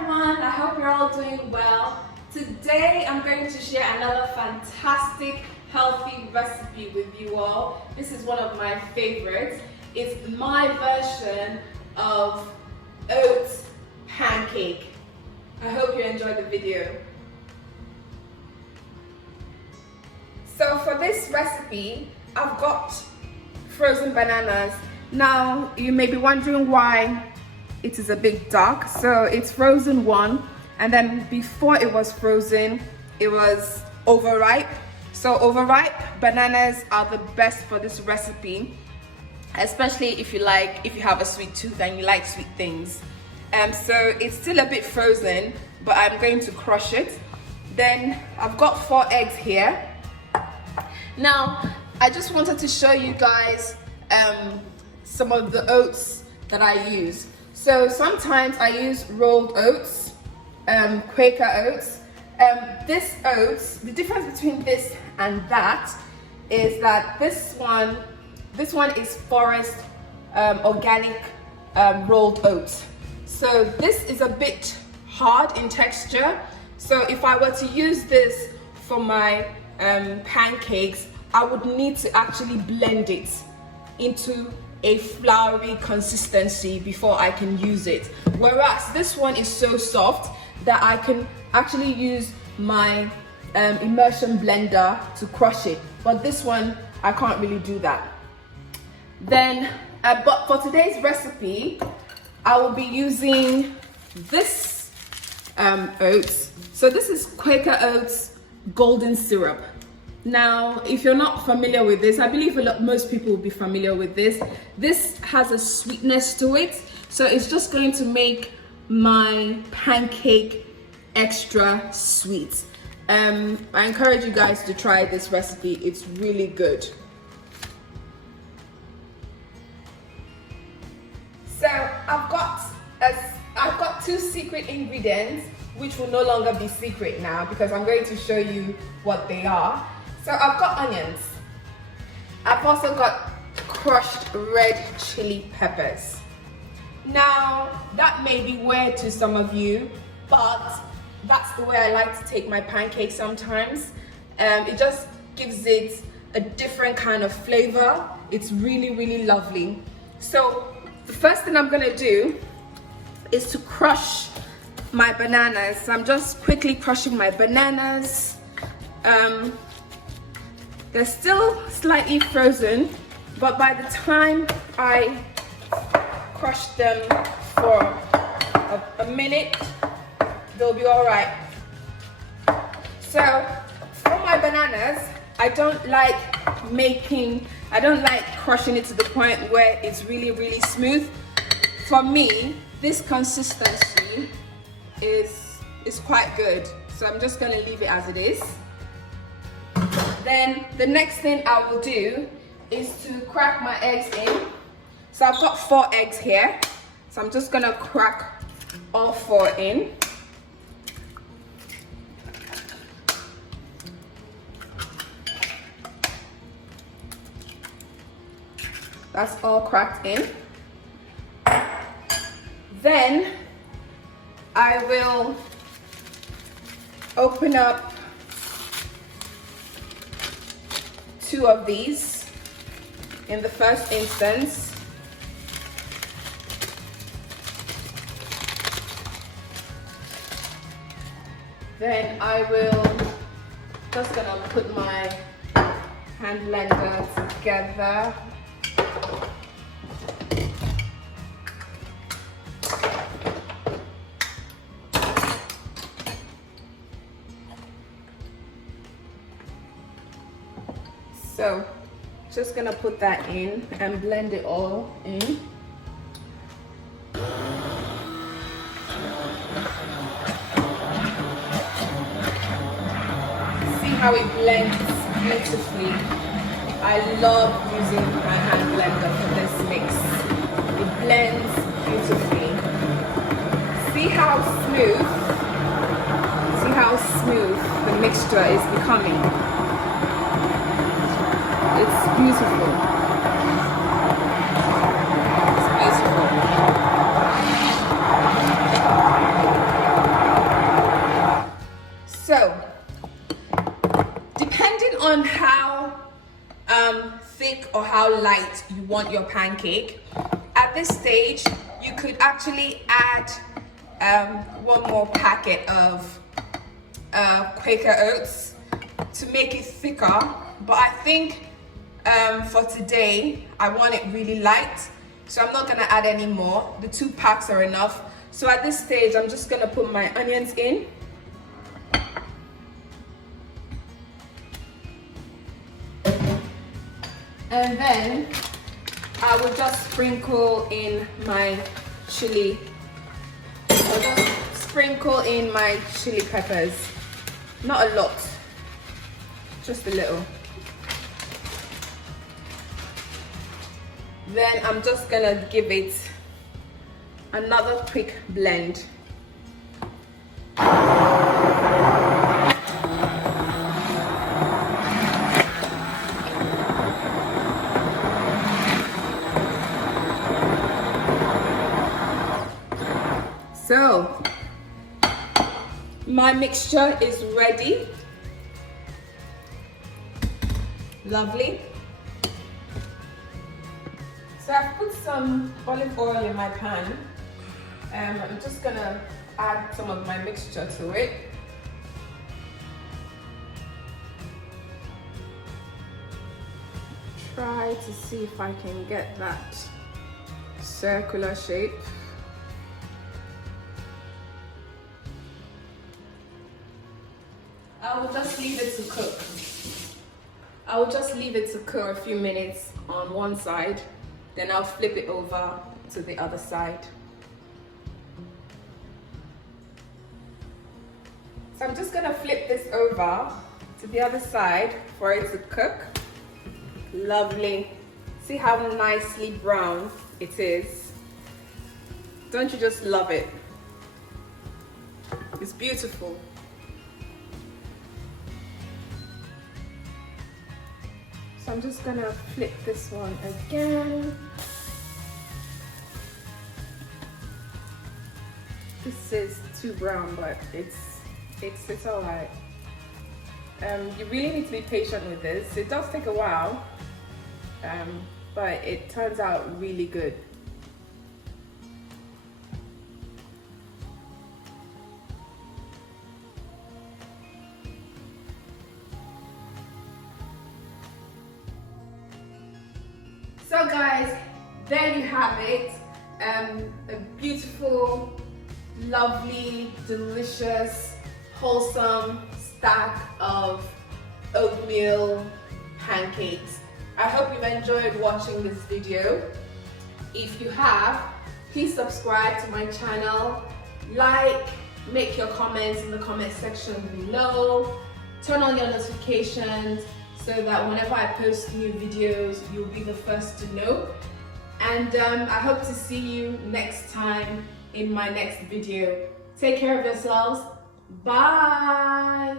everyone, I hope you're all doing well. Today I'm going to share another fantastic healthy recipe with you all. This is one of my favorites. It's my version of oats pancake. I hope you enjoyed the video. So for this recipe, I've got frozen bananas. Now you may be wondering why it is a bit dark. So it's frozen one, and then before it was frozen, it was overripe. So overripe bananas are the best for this recipe, especially if you have a sweet tooth and you like sweet things. So it's still a bit frozen, but I'm going to crush it. Then I've got 4 eggs here. Now I just wanted to show you guys some of the oats that I use. So sometimes I use rolled oats, Quaker oats. This oats, the difference between this and that is that this one is forest organic rolled oats. So this is a bit hard in texture. So if I were to use this for my pancakes, I would need to actually blend it into a floury consistency before I can use it. Whereas this one is so soft that I can actually use my immersion blender to crush it. But this one, I can't really do that. Then, but for today's recipe, I will be using this oats. So this is Quaker Oats golden syrup. Now, if you're not familiar with this, I believe most people will be familiar with this. This has a sweetness to it, so it's just going to make my pancake extra sweet. I encourage you guys to try this recipe. It's really good. So I've got 2 secret ingredients, which will no longer be secret now because I'm going to show you what they are. So I've got onions. I've also got crushed red chili peppers. Now, that may be weird to some of you, but that's the way I like to take my pancakes sometimes. It just gives it a different kind of flavor. It's really, really lovely. So the first thing I'm gonna do is to crush my bananas. So I'm just quickly crushing my bananas. They're still slightly frozen, but by the time I crush them for a minute, they'll be all right. So for my bananas, I don't like crushing it to the point where it's really, really smooth. For me, this consistency is quite good. So I'm just gonna leave it as it is. Then the next thing I will do is to crack my eggs in. So I've got 4 eggs here. So I'm just gonna crack all 4 in. That's all cracked in. Then I will open up 2 of these in the first instance. Then I will just gonna put my hand blender together. So just gonna put that in and blend it all in. See how it blends beautifully. I love using my hand blender for this mix. It blends beautifully. See how smooth the mixture is becoming. It's beautiful. It's beautiful. want your pancake. At this stage, you could actually add one more packet of Quaker Oats to make it thicker, but I think for today I want it really light, so I'm not gonna add any more. The 2 packs are enough. So at this stage, I'm just gonna put my onions in. And then I will just sprinkle in my chili. I'll just sprinkle in my chili peppers. Not a lot, just a little. Then I'm just gonna give it another quick blend. So, my mixture is ready. Lovely. So I've put some olive oil in my pan. I'm just gonna add some of my mixture to it. Try to see if I can get that circular shape. I will just leave it to cook. I will just leave it to cook a few minutes on one side, then I'll flip it over to the other side. So I'm just gonna flip this over to the other side for it to cook. Lovely. See how nicely brown it is? Don't you just love it? It's beautiful. So I'm just gonna flip this one again. This is too brown, but it's all right. You really need to be patient with this. It does take a while, but it turns out really good. So guys, there you have it. A beautiful, lovely, delicious, wholesome stack of oatmeal pancakes. I hope you've enjoyed watching this video. If you have, please subscribe to my channel, like, make your comments in the comment section below, turn on your notifications so that whenever I post new videos, you'll be the first to know. And I hope to see you next time in my next video. Take care of yourselves. Bye.